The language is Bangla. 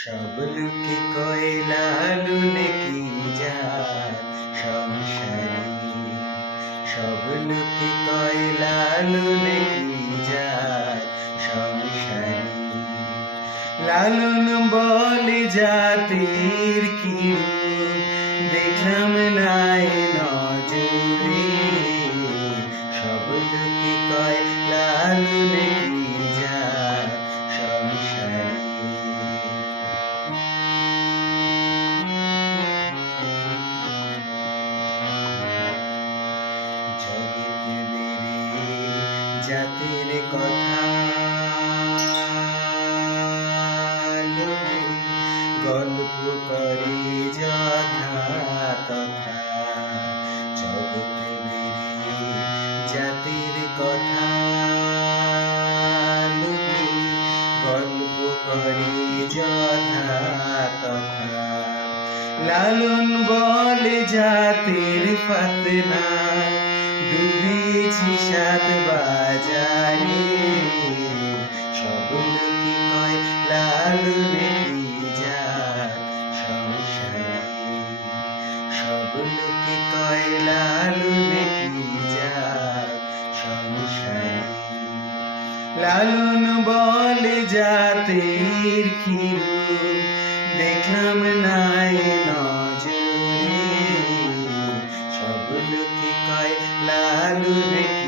সব লোকে কয় লালু নাকি যার সংসারী। সব লোকে কয় লালু নাকি যার সংসারী। লালন বলে জাতির কি দেখলাম নাই নজরে। সব লোকে কয় লালু নাকি যার সংসারী। জাতির কথা লোকে গল্প করে যথা তথা। জগতে বেরিয়ে জাতির কথা লোকে গল্প করে যথা তথা। লালন বলে জাতির ফাতনা ডুবেছি সাত বাজারে। সব লোকে কয় লালু নাকি যার সংসারী। সব লোকে কয় লালু নাকি যার সংসারী। লালন বলে জাতির কি দেখলাম নাই নজরে। সব লোকে কয় লালু নাকি